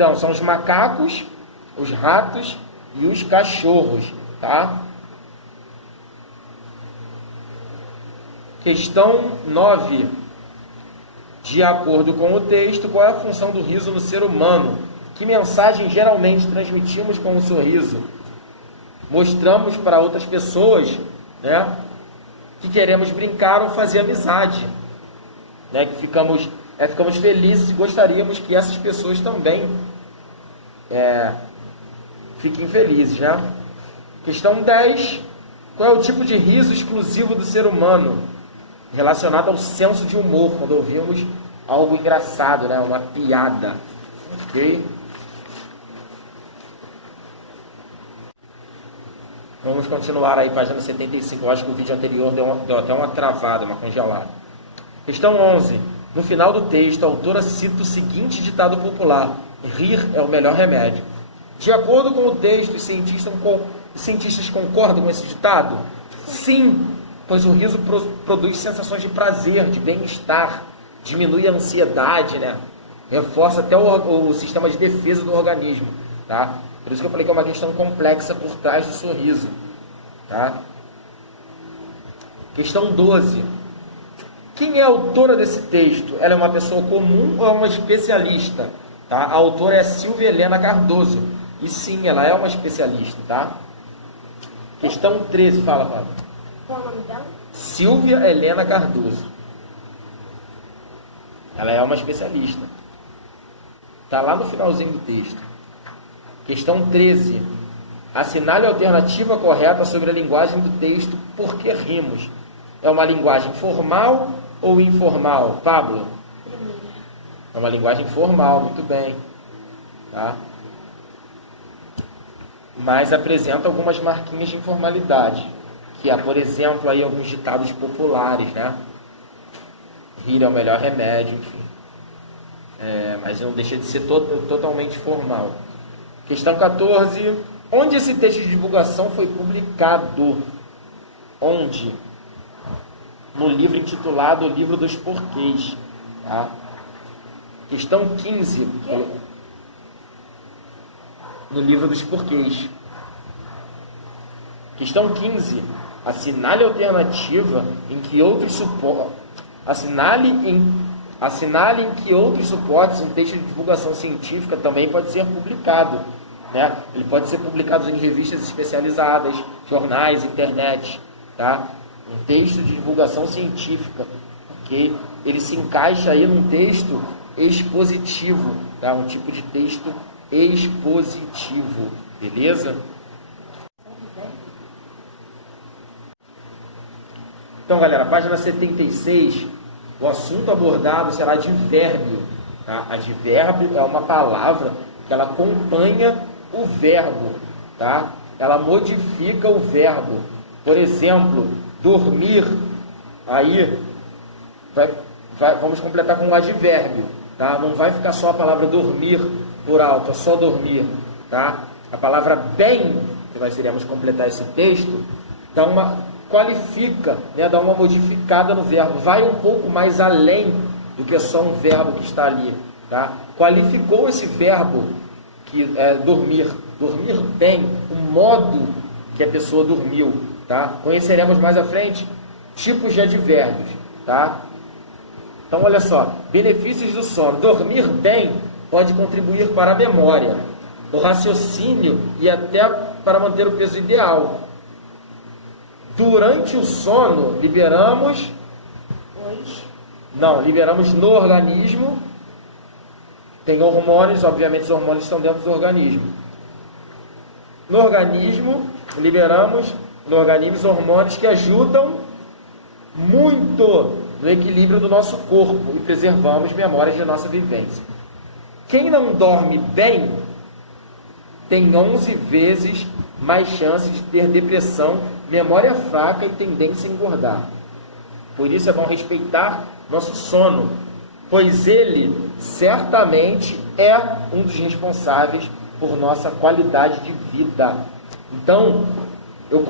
Então, são os macacos, os ratos e os cachorros, tá? Questão 9. De acordo com o texto, qual é a função do riso no ser humano? Que mensagem geralmente transmitimos com o sorriso? Mostramos para outras pessoas, né, que queremos brincar ou fazer amizade, né, que ficamos felizes e gostaríamos que essas pessoas também fiquem felizes, né? Questão 10. Qual é o tipo de riso exclusivo do ser humano? Relacionado ao senso de humor, quando ouvimos algo engraçado, né? Uma piada. Ok? Vamos continuar aí, página 75. Eu acho que o vídeo anterior deu até uma travada, uma congelada. Questão 11. No final do texto, a autora cita o seguinte ditado popular: rir é o melhor remédio. De acordo com o texto, os cientistas concordam com esse ditado? Sim, pois o riso produz sensações de prazer, de bem-estar, diminui a ansiedade, né? Reforça até o sistema de defesa do organismo, tá? Por isso que eu falei que é uma questão complexa por trás do sorriso, tá? Questão 12. Quem é a autora desse texto? Ela é uma pessoa comum ou é uma especialista? Tá? A autora é Silvia Helena Cardoso. E sim, ela é uma especialista, tá? Questão 13, fala, Fábio. Qual é o nome dela? Silvia Helena Cardoso. Ela é uma especialista. Está lá no finalzinho do texto. Questão 13. Assinale a alternativa correta sobre a linguagem do texto. Por que rimos? É uma linguagem formal ou informal? Pablo? Primeira. É uma linguagem formal, muito bem. Tá? Mas apresenta algumas marquinhas de informalidade. Que há, por exemplo, aí alguns ditados populares, né? Rir é o melhor remédio, enfim. Mas não deixa de ser totalmente formal. Questão 14. Onde esse texto de divulgação foi publicado? Onde? No livro intitulado O Livro dos Porquês. Tá? Questão 15. No Livro dos Porquês. Questão 15. Assinale a alternativa em que outros suportes. Assinale em que outros suportes um texto de divulgação científica também pode ser publicado. Né? Ele pode ser publicado em revistas especializadas, jornais, internet. Tá? Um texto de divulgação científica. Okay? Ele se encaixa aí num texto expositivo. Tá? Um tipo de texto expositivo. Beleza? Então, galera, página 76, o assunto abordado será advérbio. Tá? Advérbio é uma palavra que ela acompanha o verbo. Tá? Ela modifica o verbo. Por exemplo, dormir. Aí, vamos completar com um advérbio. Tá? Não vai ficar só a palavra dormir por alto, é só dormir. Tá? A palavra bem, que nós iremos completar esse texto, qualifica, né, dá uma modificada no verbo, vai um pouco mais além do que só um verbo que está ali, tá? Qualificou esse verbo, que é dormir bem, o modo que a pessoa dormiu, tá? Conheceremos mais à frente tipos de advérbios, tá? Então, olha só, benefícios do sono. Dormir bem pode contribuir para a memória, o raciocínio e até para manter o peso ideal. Durante o sono, liberamos no organismo, tem hormônios, obviamente os hormônios estão dentro do organismo. No organismo, liberamos no organismo hormônios que ajudam muito no equilíbrio do nosso corpo e preservamos memórias de nossa vivência. Quem não dorme bem tem 11 vezes mais chance de ter depressão, memória fraca e tendência a engordar. Por isso é bom respeitar nosso sono, pois ele certamente é um dos responsáveis por nossa qualidade de vida. Então, eu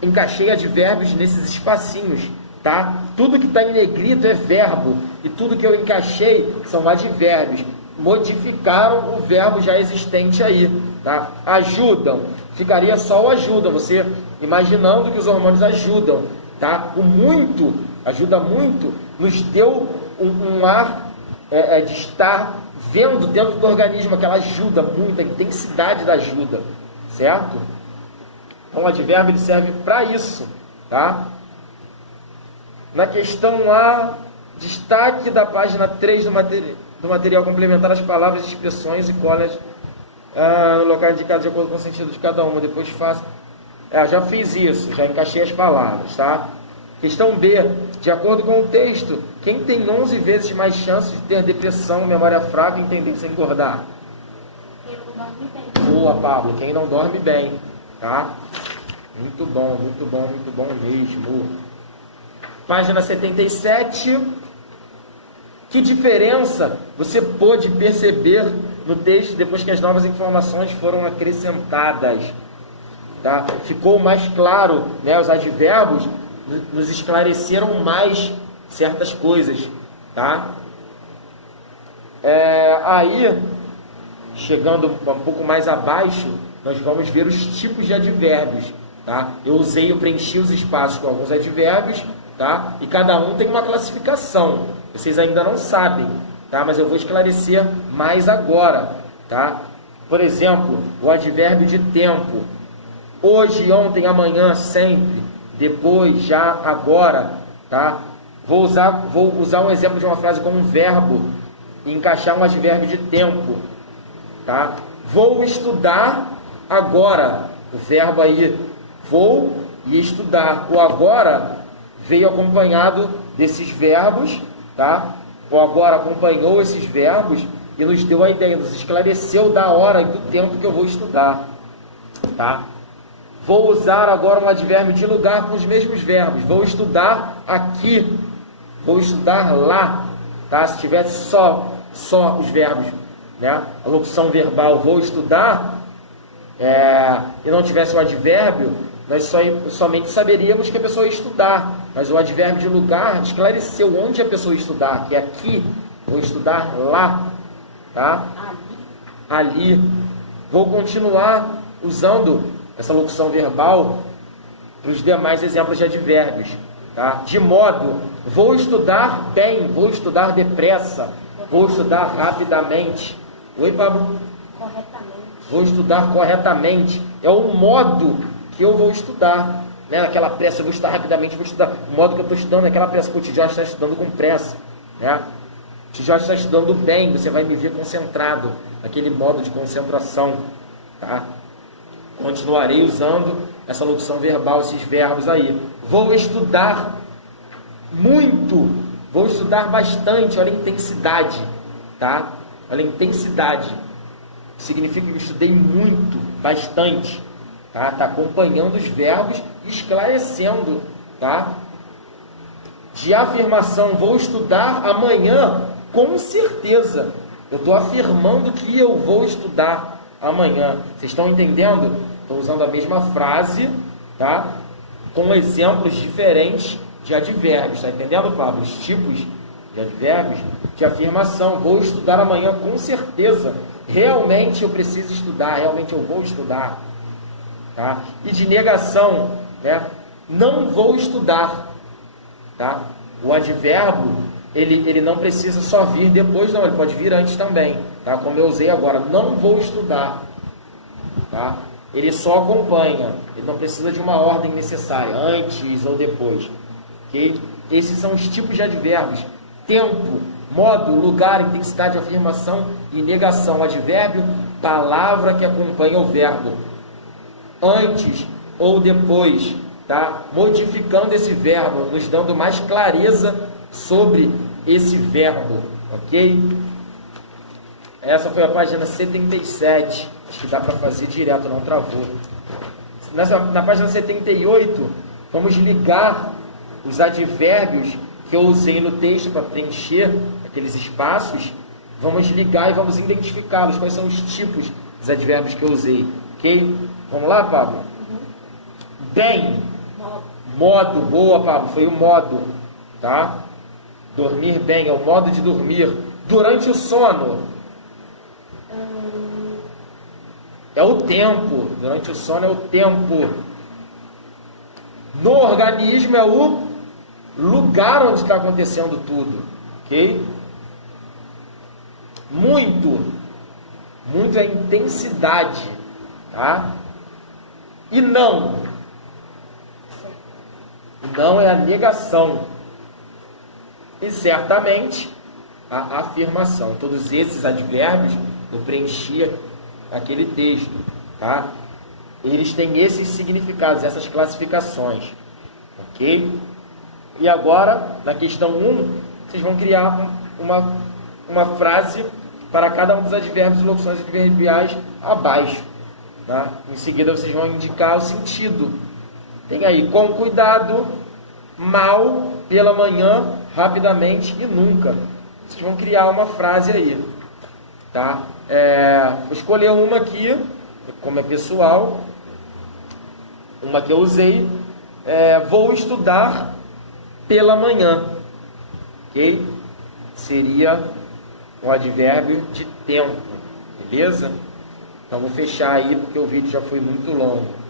encaixei advérbios nesses espacinhos, tá? Tudo que está em negrito é verbo, e tudo que eu encaixei são advérbios. modificaram o verbo já existente aí, tá? Ajudam, ficaria só o ajudam, você imaginando que os hormônios ajudam, tá? O muito, ajuda muito, nos deu um ar de estar vendo dentro do organismo aquela ajuda, muita intensidade da ajuda, certo? Então o advérbio ele serve para isso, tá? Na questão A, destaque da página 3 do material complementar as palavras, expressões e colas no local indicado de acordo com o sentido de cada uma. Depois faço. Já fiz isso, já encaixei as palavras, tá? Questão B, de acordo com o texto, quem tem 11 vezes mais chances de ter depressão, memória fraca e tendência a engordar? Quem não dorme bem. Boa, Pablo, quem não dorme bem, tá? Muito bom, muito bom, muito bom mesmo. Página 77. Que diferença você pôde perceber no texto depois que as novas informações foram acrescentadas? Tá? Ficou mais claro, né? Os advérbios nos esclareceram mais certas coisas, tá? Aí, chegando um pouco mais abaixo, nós vamos ver os tipos de advérbios, tá? Eu preenchi os espaços com alguns advérbios, tá? E cada um tem uma classificação. Vocês ainda não sabem, tá? Mas eu vou esclarecer mais agora, tá? Por exemplo, o advérbio de tempo. Hoje, ontem, amanhã, sempre, depois, já, agora, tá? Vou usar um exemplo de uma frase com um verbo e encaixar um advérbio de tempo, tá? Vou estudar agora. O verbo aí, vou e estudar. O agora veio acompanhado desses verbos, tá? O agora acompanhou esses verbos e nos deu a ideia, nos esclareceu da hora e do tempo que eu vou estudar, tá? Vou usar agora um advérbio de lugar com os mesmos verbos. Vou estudar aqui, vou estudar lá, tá? Se tivesse só os verbos, né? A locução verbal, vou estudar, e não tivesse o advérbio, nós somente saberíamos que a pessoa ia estudar. Mas o advérbio de lugar esclareceu onde a pessoa ia estudar, que é aqui, vou estudar lá, tá? Ali. Vou continuar usando essa locução verbal para os demais exemplos de advérbios, tá? De modo, vou estudar bem, vou estudar depressa, vou estudar rapidamente. Oi, Pablo? Corretamente. Vou estudar corretamente. É o modo que eu vou estudar, né? Naquela pressa, eu vou estudar rapidamente, vou estudar. O modo que eu estou estudando, naquela pressa, porque o Tijó está estudando com pressa, né? O Tijó está estudando bem, você vai me ver concentrado, aquele modo de concentração, tá? Continuarei usando essa locução verbal, esses verbos aí. Vou estudar muito, vou estudar bastante, olha a intensidade, tá? Olha a intensidade, significa que eu estudei muito, bastante, tá? Tá acompanhando os verbos, esclarecendo, tá? De afirmação, vou estudar amanhã, com certeza. Eu estou afirmando que eu vou estudar amanhã. Vocês estão entendendo? Estou usando a mesma frase, tá? Com exemplos diferentes de advérbios. Está entendendo, Pablo? Os tipos de advérbios de afirmação. Vou estudar amanhã com certeza. Realmente eu preciso estudar. Realmente eu vou estudar. Tá? E de negação, né? Não vou estudar. Tá? O advérbio, ele não precisa só vir depois, não. Ele pode vir antes também. Tá? Como eu usei agora, não vou estudar, tá? Ele só acompanha, ele não precisa de uma ordem necessária, antes ou depois, ok? Esses são os tipos de advérbios: tempo, modo, lugar, intensidade, afirmação e negação. Advérbio, palavra que acompanha o verbo, antes ou depois, tá? Modificando esse verbo, nos dando mais clareza sobre esse verbo, ok? Essa foi a página 77. Acho que dá para fazer direto, não travou. Na página 78, vamos ligar os advérbios que eu usei no texto para preencher aqueles espaços. Vamos ligar e vamos identificá-los. Quais são os tipos dos advérbios que eu usei. Ok? Vamos lá, Pablo? Bem. Modo. Boa, Pablo. Foi o modo. Tá? Dormir bem. É o modo de dormir. Durante o sono. É o tempo. Durante o sono é o tempo. No organismo é o lugar onde está acontecendo tudo. Ok? Muito. Muito é intensidade. Tá? E não. Não é a negação. E certamente a afirmação. Todos esses advérbios eu preenchi aquele texto, tá? Eles têm esses significados, essas classificações, ok? E agora, na questão 1, vocês vão criar uma frase para cada um dos advérbios e locuções adverbiais abaixo, tá? Em seguida, vocês vão indicar o sentido. Tem aí, com cuidado, mal, pela manhã, rapidamente e nunca. Vocês vão criar uma frase aí, tá? Vou escolher uma aqui, como é pessoal, uma que eu usei, vou estudar pela manhã, ok? Seria um advérbio de tempo, beleza? Então vou fechar aí porque o vídeo já foi muito longo.